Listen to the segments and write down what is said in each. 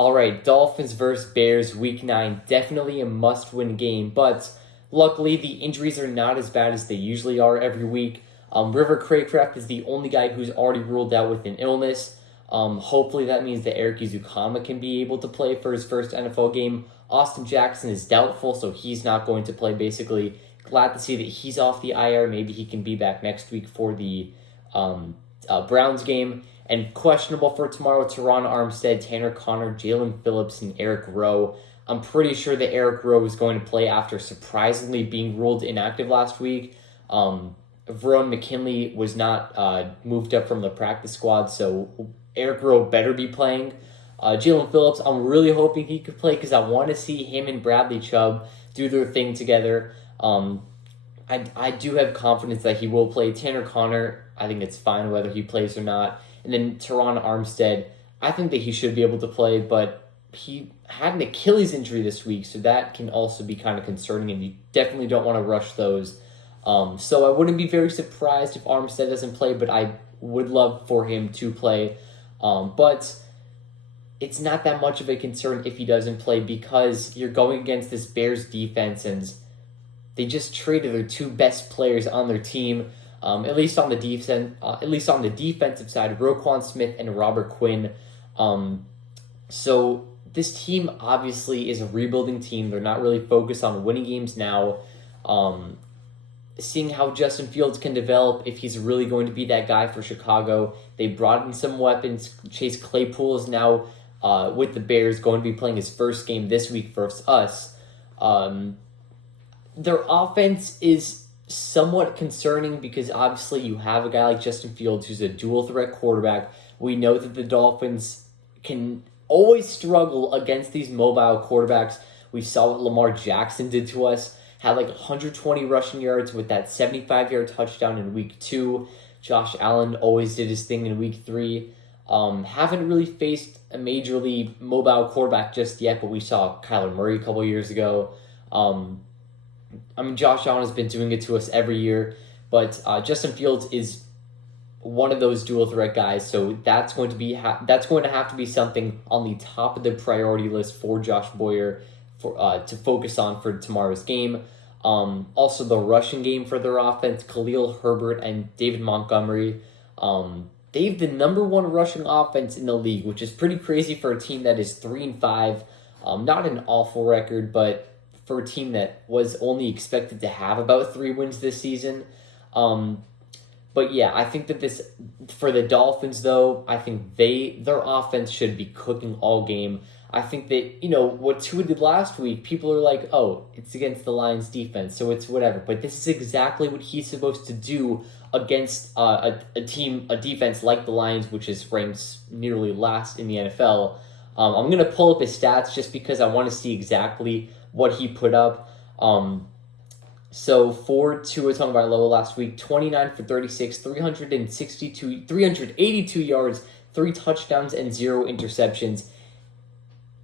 All right, Dolphins versus Bears, Week 9. Definitely a must-win game, but luckily the injuries are not as bad as they usually are every week. River Craycraft is the only guy who's already ruled out with an illness. Hopefully that means that Eric Izukama can be able to play for his first NFL game. Austin Jackson is doubtful, so he's not going to play, basically. Glad to see that he's off the IR. Maybe he can be back next week for the Browns game. And questionable for tomorrow, Teron Armstead, Tanner Connor, Jalen Phillips, and Eric Rowe. I'm pretty sure that Eric Rowe is going to play after surprisingly being ruled inactive last week. Verone McKinley was not moved up from the practice squad, so Eric Rowe better be playing. Jalen Phillips, I'm really hoping he could play because I want to see him and Bradley Chubb do their thing together. I do have confidence that he will play. Tanner Connor, I think it's fine whether he plays or not. And then Teron Armstead, I think that he should be able to play, but he had an Achilles injury this week, so that can also be kind of concerning, and you definitely don't want to rush those. So I wouldn't be very surprised if Armstead doesn't play, but I would love for him to play. But it's not that much of a concern if he doesn't play because you're going against this Bears defense, and they just traded their two best players on their team. At least on the defensive side, Roquan Smith and Robert Quinn. So this team obviously is a rebuilding team. They're not really focused on winning games now. Seeing how Justin Fields can develop, if he's really going to be that guy for Chicago. They brought in some weapons. Chase Claypool is now with the Bears, going to be playing his first game this week versus us. Their offense is somewhat concerning because obviously you have a guy like Justin Fields who's a dual threat quarterback. We know that the Dolphins can always struggle against these mobile quarterbacks. We saw what Lamar Jackson did to us. Had like 120 rushing yards with that 75-yard touchdown in week 2. Josh Allen always did his thing in week 3. Haven't really faced a majorly mobile quarterback just yet, but we saw Kyler Murray a couple years ago. Josh Allen has been doing it to us every year, but Justin Fields is one of those dual threat guys, so that's going to have to be something on the top of the priority list for Josh Boyer to focus on for tomorrow's game. Also, the rushing game for their offense, Khalil Herbert and David Montgomery. They have the number 1 rushing offense in the league, which is pretty crazy for a team that is 3-5. Not an awful record, but for a team that was only expected to have about 3 wins this season. But yeah, I think that this, for the Dolphins though, I think their offense should be cooking all game. I think that, what Tua did last week, people are like, oh, it's against the Lions defense, so it's whatever. But this is exactly what he's supposed to do against a defense like the Lions, which is ranked nearly last in the NFL. I'm going to pull up his stats just because I want to see exactly what he put up. So for Tua Tagovailoa last week, 29 for 36, 382 yards, 3 touchdowns, and 0 interceptions.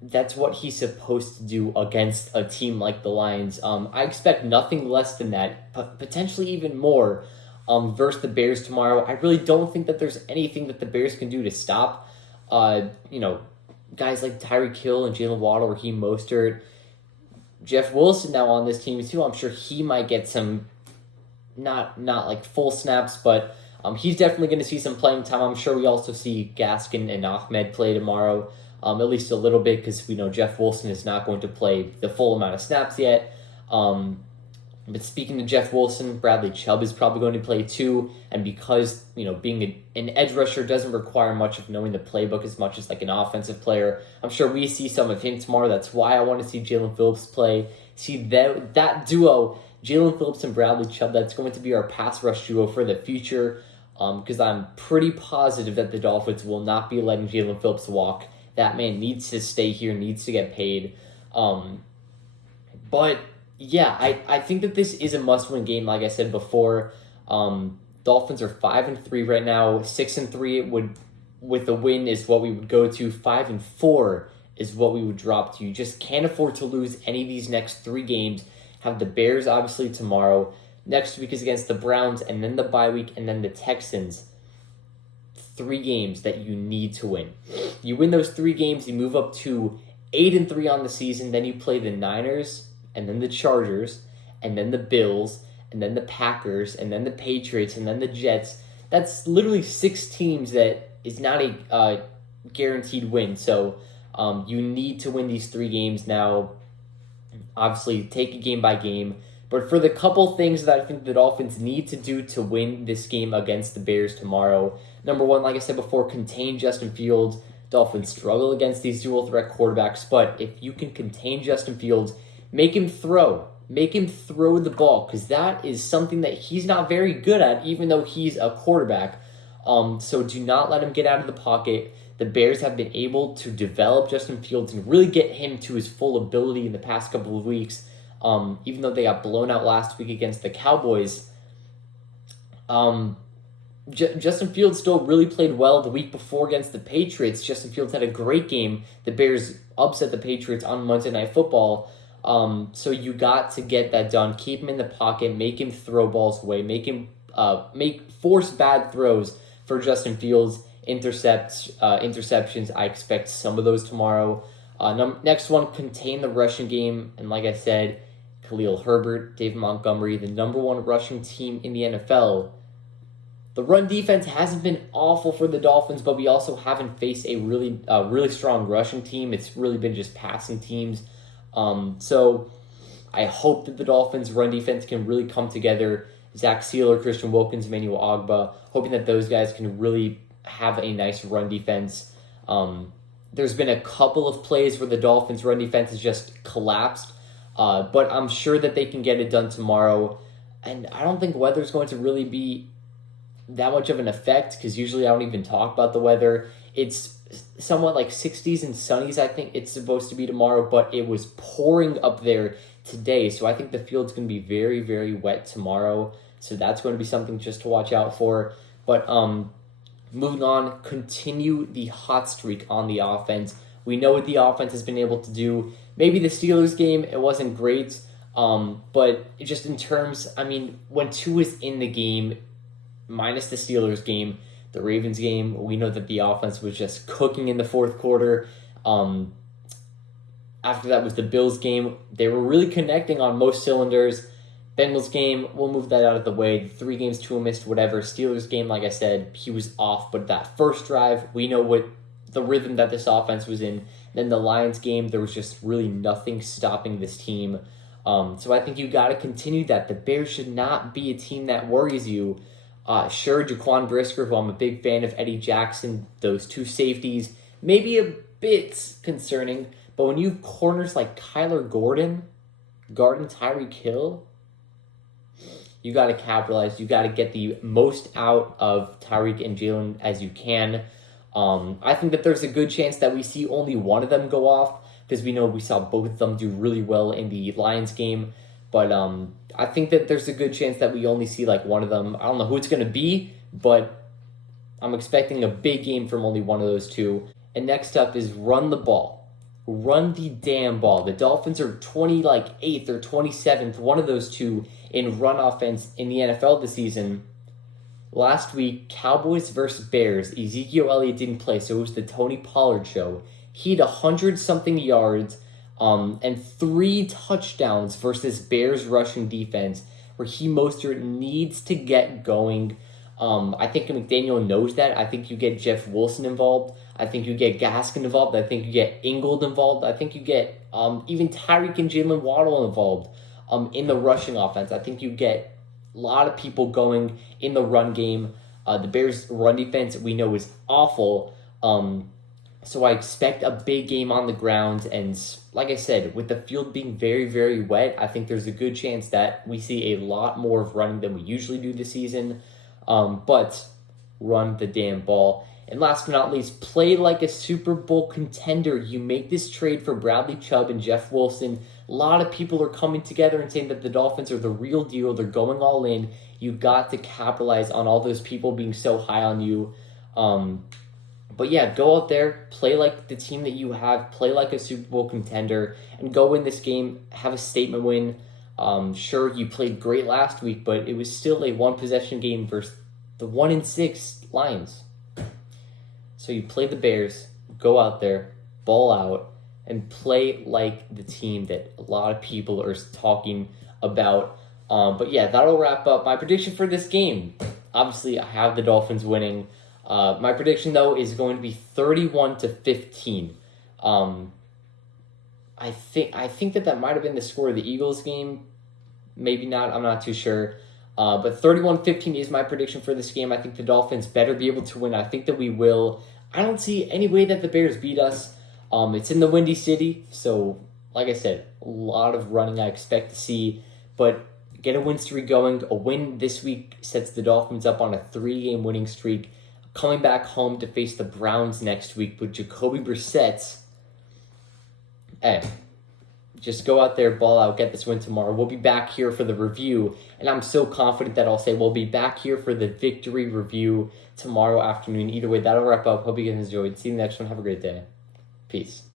That's what he's supposed to do against a team like the Lions. I expect nothing less than that, potentially even more, versus the Bears tomorrow. I really don't think that there's anything that the Bears can do to stop, guys like Tyreek Hill and Jalen Waddle, Raheem Mostert. Jeff Wilson now on this team too. I'm sure he might get some, not like full snaps, but he's definitely going to see some playing time. I'm sure we also see Gaskin and Ahmed play tomorrow, at least a little bit, because we know Jeff Wilson is not going to play the full amount of snaps yet. But speaking of Jeff Wilson, Bradley Chubb is probably going to play too, and because being an edge rusher doesn't require much of knowing the playbook as much as like an offensive player, I'm sure we see some of him tomorrow. That's why I want to see Jalen Phillips play. See that duo, Jalen Phillips and Bradley Chubb. That's going to be our pass rush duo for the future. Because I'm pretty positive that the Dolphins will not be letting Jalen Phillips walk. That man needs to stay here, needs to get paid. But yeah, I think that this is a must-win game. Like I said before, Dolphins are 5-3 right now. 6-3 with the win is what we would go to. 5-4 is what we would drop to. You just can't afford to lose any of these next 3 games. Have the Bears obviously tomorrow. Next week is against the Browns, and then the bye week, and then the Texans. 3 games that you need to win. You win those 3 games, you move up to 8-3 on the season. Then you play the Niners, and then the Chargers, and then the Bills, and then the Packers, and then the Patriots, and then the Jets. That's literally 6 teams that is not a guaranteed win. So you need to win these 3 games now. Obviously, take it game by game. But for the couple things that I think the Dolphins need to do to win this game against the Bears tomorrow, number one, like I said before, contain Justin Fields. Dolphins struggle against these dual-threat quarterbacks, but if you can contain Justin Fields, make him throw. Make him throw the ball, because that is something that he's not very good at, even though he's a quarterback. So do not let him get out of the pocket. The Bears have been able to develop Justin Fields and really get him to his full ability in the past couple of weeks. Even though they got blown out last week against the Cowboys, Justin Fields still really played well the week before against the Patriots. Justin Fields had a great game. The Bears upset the Patriots on Monday Night Football. So you got to get that done. Keep him in the pocket. Make him throw balls away. Force bad throws for Justin Fields. Interceptions. I expect some of those tomorrow. Next one, contain the rushing game. And like I said, Khalil Herbert, David Montgomery, the number 1 rushing team in the NFL. The run defense hasn't been awful for the Dolphins, but we also haven't faced a really strong rushing team. It's really been just passing teams. So I hope that the Dolphins' run defense can really come together. Zach Sealer, Christian Wilkins, Emmanuel Ogbah, hoping that those guys can really have a nice run defense. There's been a couple of plays where the Dolphins' run defense has just collapsed, but I'm sure that they can get it done tomorrow. And I don't think weather's going to really be that much of an effect, because usually I don't even talk about the weather. It's somewhat like 60s and sunnies, I think it's supposed to be tomorrow, but it was pouring up there today. So I think the field's going to be very, very wet tomorrow. So that's going to be something just to watch out for. But moving on, continue the hot streak on the offense. We know what the offense has been able to do. Maybe the Steelers game, it wasn't great. But just in terms, when Tua is in the game, minus the Steelers game, the Ravens game, we know that the offense was just cooking in the fourth quarter. After that was the Bills game. They were really connecting on most cylinders. Bengals game, we'll move that out of the way. The 3 games, Tua missed, whatever. Steelers game, like I said, he was off. But that first drive, we know what the rhythm that this offense was in. Then the Lions game, there was just really nothing stopping this team. So I think you got to continue that. The Bears should not be a team that worries you. Sure, Jaquan Brisker, who I'm a big fan of, Eddie Jackson, those 2 safeties, maybe a bit concerning. But when you have corners like Kyler Gordon, guarding Tyreek Hill, you got to capitalize. You got to get the most out of Tyreek and Jalen as you can. I think that there's a good chance that we see only one of them go off, because we know we saw both of them do really well in the Lions game. But I think that there's a good chance that we only see like one of them. I don't know who it's going to be, but I'm expecting a big game from only one of those 2. And next up is run the ball. Run the damn ball. The Dolphins are 8th or 27th, one of those 2 in run offense in the NFL this season. Last week, Cowboys versus Bears, Ezekiel Elliott didn't play, so it was the Tony Pollard show. He had 100-something yards and 3 touchdowns versus Bears rushing defense, where Mostert needs to get going. I think McDaniel knows that. I think you get Jeff Wilson involved. I think you get Gaskin involved. I think you get Ingold involved. I think you get even Tyreek and Jalen Waddle involved in the rushing offense. I think you get a lot of people going in the run game. The Bears' run defense, we know, is awful. So I expect a big game on the ground. And like I said, with the field being very, very wet, I think there's a good chance that we see a lot more of running than we usually do this season. But run the damn ball. And last but not least, play like a Super Bowl contender. You make this trade for Bradley Chubb and Jeff Wilson. A lot of people are coming together and saying that the Dolphins are the real deal. They're going all in. You got to capitalize on all those people being so high on you. But yeah, go out there, play like the team that you have, play like a Super Bowl contender, and go win this game, have a statement win. Sure, you played great last week, but it was still a one-possession game versus the 1-6 Lions. So you play the Bears, go out there, ball out, and play like the team that a lot of people are talking about. But yeah, that'll wrap up my prediction for this game. Obviously, I have the Dolphins winning. My prediction, though, is going to be 31-15. I think that might have been the score of the Eagles game. Maybe not. I'm not too sure. But 31-15 is my prediction for this game. I think the Dolphins better be able to win. I think that we will. I don't see any way that the Bears beat us. It's in the Windy City, so like I said, a lot of running I expect to see. But get a win streak going. A win this week sets the Dolphins up on a 3-game winning streak. Coming back home to face the Browns next week with Jacoby Brissett. Hey, just go out there, ball out, get this win tomorrow. We'll be back here for the review, and I'm so confident that I'll say we'll be back here for the victory review tomorrow afternoon. Either way, that'll wrap up. Hope you guys enjoyed. See you in the next one. Have a great day. Peace.